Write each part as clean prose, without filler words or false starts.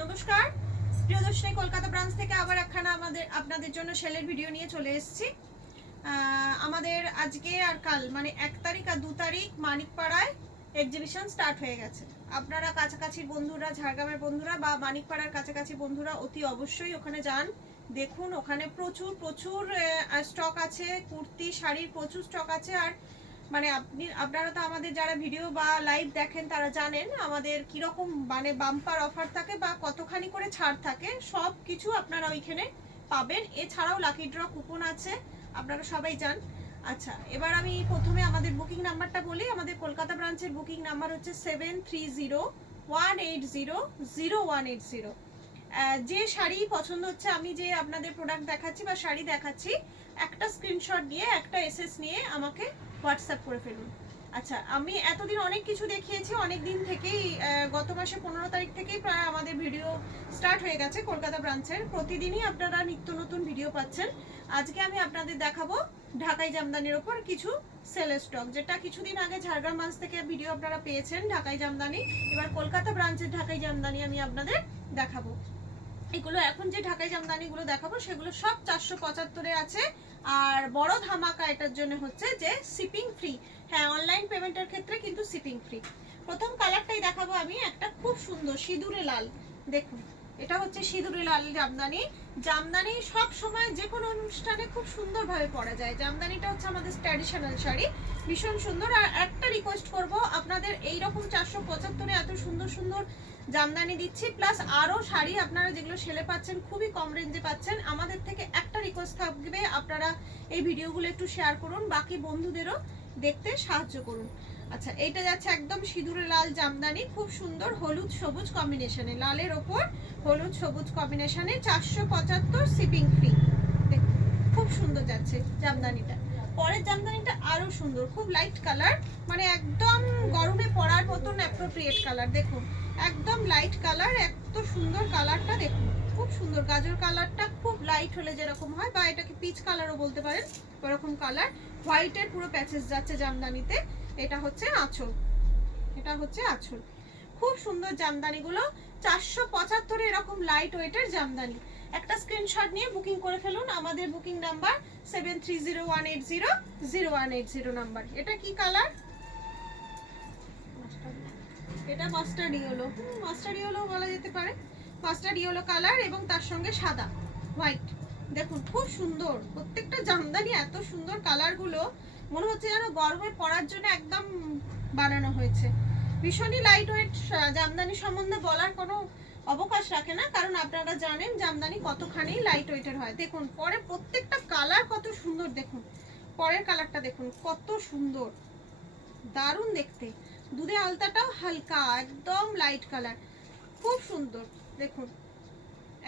নমস্কার প্রিয়দর্শিনী কলকাতা ব্রাঞ্চ থেকে আবার একখানা আপনাদের জন্য সেলের ভিডিও নিয়ে চলে এসেছি। আমাদের আজকে আর কাল মানে 1 তারিখ আর 2 তারিখ মানিকপাড়ায় এক্সিবিশন স্টার্ট হয়ে গেছে। আপনারা কাছাকাছি বন্ধুরা, ঝাড়গ্রামের বন্ধুরা বা মানিকপাড়ার কাছাকাছি বন্ধুরা অতি অবশ্যই ওখানে যান, দেখুন। ওখানে প্রচুর স্টক আছে, কুর্তি শাড়ির প্রচুর স্টক আছে। আর মানে আপনারা তো আমাদের যারা ভিডিও বা লাইভ দেখেন তারা জানেন আমাদের কিরকম মানে বাম্পার অফার থাকে বা কতখানি করে ছাড় থাকে, সব কিছু আপনারা ওইখানে পাবেন। এছাড়াও লাকি ড্র কুপন আছে, আপনারা সবাই জান। আচ্ছা, এবার আমি প্রথমে আমাদের বুকিং নাম্বারটা বলি। আমাদের কলকাতা ব্রাঞ্চের বুকিং নাম্বার হচ্ছে 7301800180। যে শাড়ি পছন্দ হচ্ছে, আমি যে আপনাদের প্রোডাক্ট দেখাচ্ছি বা শাড়ি দেখাচ্ছি, একটা স্ক্রিনশট নিয়ে একটা এসএস নিয়ে আমাকে হোয়াটসঅ্যাপ করে ফেলুন। আচ্ছা, আমি এতদিন অনেক কিছু দেখিয়েছি, অনেক দিন থেকেই, গত মাসে 15 তারিখ থেকেই প্রায় আমাদের ভিডিও স্টার্ট হয়ে গেছে কলকাতা ব্রাঞ্চের। প্রতিদিনই আপনারা নিত্য নতুন ভিডিও পাচ্ছেন। আজকে আমি আপনাদের দেখাবো ঢাকাই জামদানির ওপর কিছু সেলের স্টক, যেটা কিছুদিন আগে ঝাড়গ্রাম ব্রাঞ্চ থেকে ভিডিও আপনারা পেয়েছেন ঢাকাই জামদানি। এবার কলকাতা ব্রাঞ্চের ঢাকাই জামদানি আমি আপনাদের দেখাবো। এগুলো এখন যে ঢাকাই জামদানিগুলো দেখাবো সেগুলো সব 475-এ আছে। আর বড় ধামাকা এটার জন্য হচ্ছে যে শিপিং ফ্রি। হ্যাঁ, অনলাইন পেমেন্টের ক্ষেত্রে কিন্তু শিপিং ফ্রি। প্রথম কালারটাই দেখাবো আমি, একটা খুব সুন্দর সিঁদুরে লাল। দেখুন, এটা হচ্ছে সিঁদুরে লাল জামদানি। জামদানি সব সময় যে কোনো অনুষ্ঠানে খুব সুন্দরভাবে পরা যায়। জামদানিটা হচ্ছে আমাদের ট্র্যাডিশনাল শাড়ি, ভীষণ সুন্দর। আর একটা রিকোয়েস্ট করব, আপনাদের এইরকম 475-এ এত সুন্দর সুন্দর জামদানি দিচ্ছি, প্লাস আরও শাড়ি আপনারা যেগুলো সেলে পাচ্ছেন খুবই কম রেঞ্জে পাচ্ছেন। আমাদের থেকে একটা রিকোয়েস্ট থাকবে, আপনারা এই ভিডিওগুলো একটু শেয়ার করুন, বাকি বন্ধুদেরও দেখতে সাহায্য করুন। আচ্ছা, এইটা যাচ্ছে একদম সিঁদুরে লাল জামদানি, খুব সুন্দর হলুদ সবুজ কম্বিনেশনে, লালের ওপর হলুদ সবুজ কম্বিনেশনে, 475 শিপিং ফ্রি। খুব সুন্দর যাচ্ছে জামদানিটা। পরের জামদানিটা আরো সুন্দর, খুব লাইট কালার, মানে একদম গরমে পরার মতন অ্যাপ্রোপ্রিয়েট কালার। দেখুন, একদম লাইট কালার, এত সুন্দর কালারটা দেখুন, খুব সুন্দর। গাজর কালারটা খুব লাইট হলে যেরকম হয়, বা এটাকে পিচ কালারও বলতে পারেন, ওরকম কালার। হোয়াইটের পুরো প্যাচেস যাচ্ছে জামদানিতে। এটা হচ্ছে আঁচল, এটা হচ্ছে আঁচল। খুব সুন্দর জামদানিগুলো, 475-এ এরকম লাইট ওয়েটের জামদানি। একটা স্ক্রিনশট নিয়ে বুকিং করে ফেলুন। আমাদের বুকিং নাম্বার 7301800180 নাম্বার। এটা কি কালার? এটা মাস্টার্ড ইয়েলো, মাস্টার্ড ইয়েলো বলা যেতে পারে, মাস্টার্ড ইয়েলো কালার এবং তার সঙ্গে সাদা হোয়াইট। দেখুন, খুব সুন্দর প্রত্যেকটা জামদানি, এত সুন্দর কালারগুলো, মনে হচ্ছে যেন গরমে পরার জন্য একদম বানানো হয়েছে। ভীষণই লাইট ওয়েট জামদানি সম্বন্ধে বলার কোনো অবকাশ রাখে না, কারণ আপনারা জানেন জামদানি কতখানি লাইট ওয়েটের হয়। দেখুন, পরে প্রত্যেকটা কালার কত সুন্দর। দেখুন পরের কালারটা, দেখুন কত সুন্দর, দারুণ দেখতে। দুধে আলতাটাও হালকা, একদম লাইট কালার, খুব সুন্দর। দেখুন,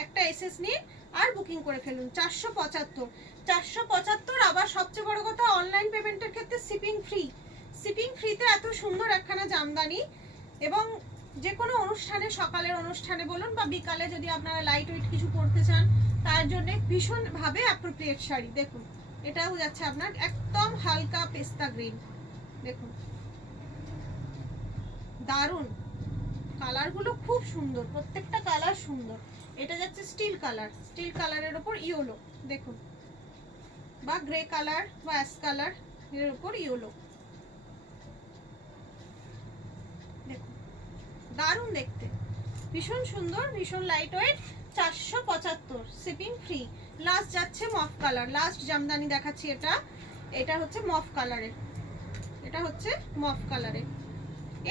একটা এসএস নিয়ে আর বুকিং করে ফেলুন। 475। আবার সবচেয়ে বড় কথা, অনলাইন পেমেন্টের ক্ষেত্রে শিপিং ফ্রি। শিপিং ফ্রিতে এত সুন্দর একখানা জামদানি, এবং যে কোনো অনুষ্ঠানে, সকালের অনুষ্ঠানে বলুন বা বিকালে যদি আপনারা লাইট ওয়েট কিছু পরতে চান, তার জন্য ভীষণভাবে অ্যাপ্রোপ্রিয়েট শাড়ি। দেখুন, এটাও যাচ্ছে আপনার একদম হালকা পেস্তা গ্রিন। দেখুন, দারুণ কালারগুলো, খুব সুন্দর, প্রত্যেকটা কালার সুন্দর। এটা যাচ্ছে স্টিল কালার, স্টিল কালারের ওপর ইয়েলো। দেখুন, বা গ্রে কালার বা অ্যাশ কালার এর ওপর ইয়েলো। দেখুন, দারুণ দেখতে, ভীষণ সুন্দর, ভীষণ light weight. 475 shipping free. Last যাচ্ছে মফ কালার, লাস্ট জামদানি দেখাচ্ছি। এটা হচ্ছে মফ কালারের, এটা হচ্ছে মফ কালারের।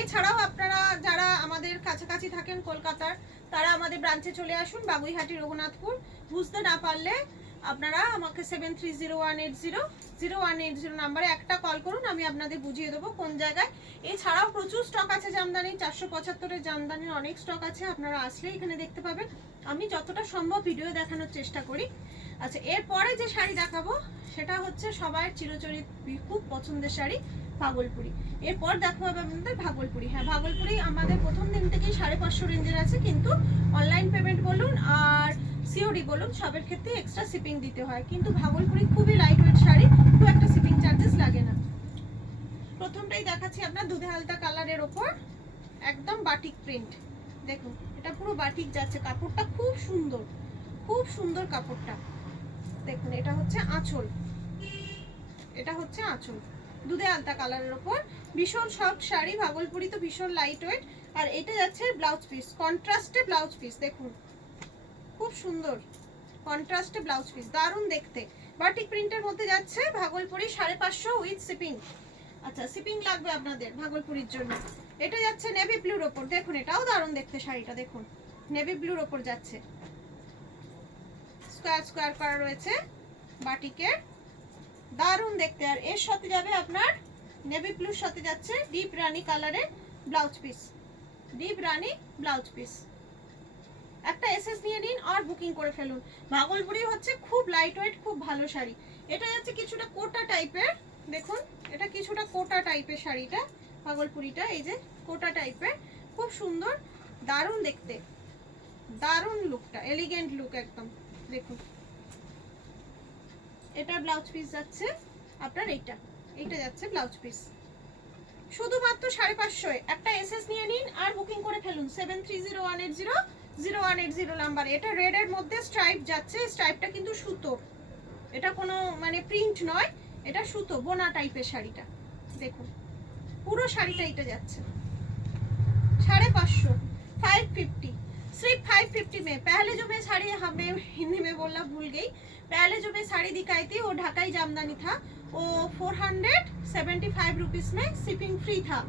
এছাড়াও আপনারা যারা আমাদের কাছাকাছি থাকেন কলকাতার, তারা আমাদের ব্রাঞ্চে চলে আসুন, বাগুইহাটি রঘুনাথপুর। বুঝতে না পারলে আপনারা আমাকে 7301800180 নাম্বারে একটা কল করুন, আমি আপনাদের বুঝিয়ে দেবো কোন জায়গায়। এছাড়াও প্রচুর স্টক আছে জামদানি, 475-এর জামদানির অনেক স্টক আছে, আপনারা আসলে এখানে দেখতে পাবেন। আমি যতটা সম্ভব ভিডিও দেখানোর চেষ্টা করি। আচ্ছা, এরপরে যে শাড়ি দেখাবো সেটা হচ্ছে সবার চিরচরিত খুব পছন্দের শাড়ি, ভাগলপুরি। এরপর দেখা হবে আপনাদের ভাগলপুরি। হ্যাঁ, ভাগলপুরি আমাদের প্রথম দিন থেকেই 550 রেঞ্জের আছে, কিন্তু অনলাইন পেমেন্ট বলুন আর সিওডি বলুন, সবের ক্ষেত্রে এক্সট্রা শিপিং দিতে হয়। কিন্তু ভাগলপুরি খুবই লাইট ওয়েট শাড়ি, খুব একটা শিপিং চার্জেস লাগে না। প্রথমটাই দেখাচ্ছি আপনার দুধে হালতা কালারের ওপর একদম বাটিক প্রিন্ট। দেখুন, এটা পুরো বাটিক যাচ্ছে, কাপড়টা খুব সুন্দর, খুব সুন্দর কাপড়টা। দেখুন এটা হচ্ছে আঁচল, এটা হচ্ছে আঁচল, দুধে আলতা কালারের ওপর ভীষণ সফট শাড়ি। ভাগলপুরি তো ভীষণ লাইট ওয়েট। আর এটা যাচ্ছে ব্লাউজ পিস, কন্ট্রাস্টে ব্লাউজ পিস, দেখুন খুব সুন্দর কন্ট্রাস্টে ব্লাউজ পিস, দারুণ দেখতে। বাটিক প্রিন্টের মধ্যে যাচ্ছে ভাগলপুরি 550 উইথ শিপিং। আচ্ছা শিপিং লাগবে আপনাদের ভাগলপুরির জন্য। এটা যাচ্ছে নেভি ব্লুর ওপর, দেখুন এটাও দারুণ দেখতে শাড়িটা, দেখুন নেভি ব্লুর ওপর যাচ্ছে, স্কোয়ার স্কোয়ার করা রয়েছে বাটিকের, দারুণ দেখতে। আর এর সাথে যাবে আপনার নেভি ব্লুর সাথে যাচ্ছে ডিপ রানী কালারের ব্লাউজ পিস, ডিপ রানী ব্লাউজ পিস। একটা এসএস নিয়ে নিন আর বুকিং করে ফেলুন। ভাগলপুরি হচ্ছে খুব লাইট ওয়েট, খুব ভালো শাড়ি। এটা যাচ্ছে কিছুটা কোটা টাইপের, দেখুন এটা কিছুটা কোটা টাইপের শাড়িটা, ভাগলপুরিটা এই যে কোটা টাইপের, খুব সুন্দর, দারুণ দেখতে, দারুণ লুকটা, এলিগেন্ট লুক একদম। দেখুন এটা ব্লাউজ পিস যাচ্ছে আপনার, এইটা যাচ্ছে ব্লাউজ পিস শুধুমাত্র 550। একটা এসএস নিয়ে নিন আর বুকিং করে ফেলুন 7301800180 নাম্বারে। এটা রেড এর মধ্যে স্ট্রাইপ যাচ্ছে, স্ট্রাইপটা কিন্তু সুতোর, এটা কোনো মানে প্রিন্ট নয়, এটা সুতো বোনা টাইপের শাড়িটা। দেখুন পুরো শাড়িটা এটা যাচ্ছে 550, 550, सिर्फ 550 में। पहले जो मैं साड़ी हमें हिंदी में बोलना भूल गई, पहले जो मैं साड़ी दिखाई थी वो ढाकाई जामदानी था, वो 475 रुपीस में शिपिंग फ्री था।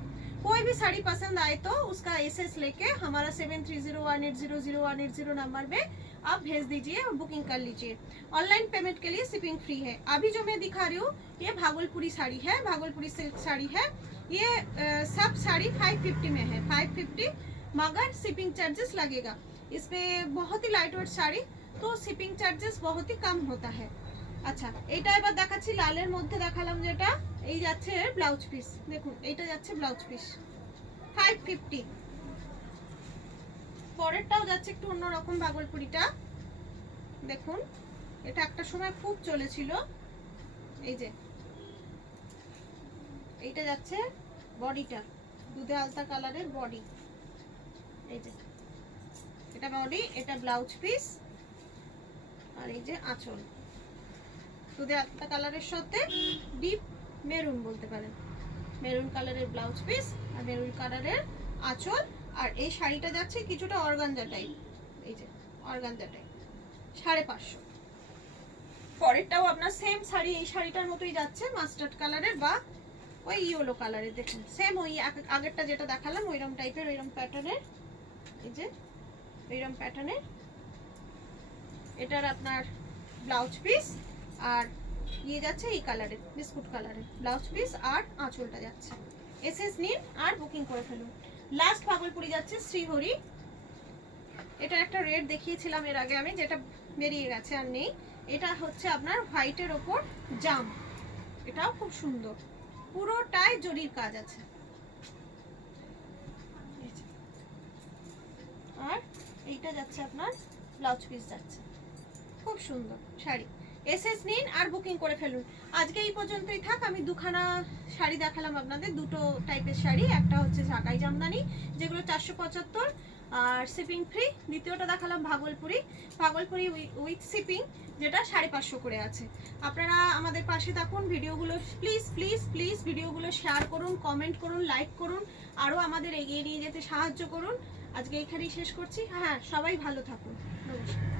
कोई भी साड़ी पसंद आए तो उसका एसएस लेके हमारा 7301800180 नंबर में आप भेज दीजिए और बुकिंग कर लीजिए। ऑनलाइन पेमेंट के लिए शिपिंग फ्री है। अभी जो मैं दिखा रही हूँ ये भागलपुरी साड़ी है, भागलपुरी सिल्क साड़ी है। ये सब साड़ी 550 में है, 550, मगर शिपिंग चार्जेस लगेगा। इसमें बहुत ही लाइट वेट साड़ी तो शिपिंग चार्जेस बहुत ही कम होता है। আচ্ছা এইটা এবার দেখাচ্ছি, লালের মধ্যে দেখালাম যেটা, এই যাচ্ছে এর ব্লাউজ পিস, দেখুন এইটা যাচ্ছে ব্লাউজ পিস 550। পরেরটাও যাচ্ছে একটু অন্যরকম ভাগলপুরিটা, দেখুন এটা একটা সময় খুব চলেছিল। এই যে এইটা যাচ্ছে বডিটা, দুধে আলতা কালারের বডি, এই যে এটা বডি, এটা ব্লাউজ পিস, আর এই যে আঁচল দুধে আলতা কালারের সাথে ডিপ মেরুন বলতে পারেন, মেরুন কালারের ব্লাউজ পিস আর মেরুন কালারের আঁচল। আর এই শাড়িটা যাচ্ছে কিছুটা অর্গানজা টাইপ, এই যে অর্গানজা টাইপ 550। পরেরটাও আপনার সেম শাড়ি, এই শাড়িটার মতোই যাচ্ছে মাস্টার্ড কালারের বা ওই ইয়েলো কালারের, দেখুন সেম ওই আগেরটা যেটা দেখালাম ওইরকম টাইপের, ওইরকম প্যাটার্নের, এই যে এইরকম প্যাটার্নের। এটার আপনার ব্লাউজ পিস আর ইয়ে যাচ্ছে এই কালারের, বিস্কুট কালারের ব্লাউজ পিস আর আঁচলটা যাচ্ছে। এসএস নিন আর বুকিং করে ফেলুন। লাস্ট ভাগলপুরি যাচ্ছে শ্রীহরি, এটা একটা রেড দেখিয়েছিলাম এর আগে আমি, যেটা বেরিয়ে গেছে আর নেই। এটা হচ্ছে আপনার হোয়াইটের ওপর জাম, এটাও খুব সুন্দর, পুরোটাই জরির কাজ আছে। আর এইটা যাচ্ছে আপনার ব্লাউজ পিস যাচ্ছে, খুব সুন্দর শাড়ি। এসএস নিন আর বুকিং করে ফেলুন। আজকে এই পর্যন্তই থাক। আমি দুখানা শাড়ি দেখালাম আপনাদের, দুটো টাইপের শাড়ি, একটা হচ্ছে ঢাকাই জামদানি যেগুলো 475 আর শিপিং ফ্রি, দ্বিতীয়টা দেখালাম ভাগলপুরি, ভাগলপুরি উইথ শিপিং যেটা 550 করে আছে। আপনারা আমাদের পাশে থাকুন, ভিডিওগুলো প্লিজ প্লিজ প্লিজ ভিডিওগুলো শেয়ার করুন, কমেন্ট করুন, লাইক করুন, আরও আমাদের এগিয়ে নিয়ে যেতে সাহায্য করুন। আজকে এইখানেই শেষ করছি। হ্যাঁ সবাই ভালো থাকুন, নমস্কার।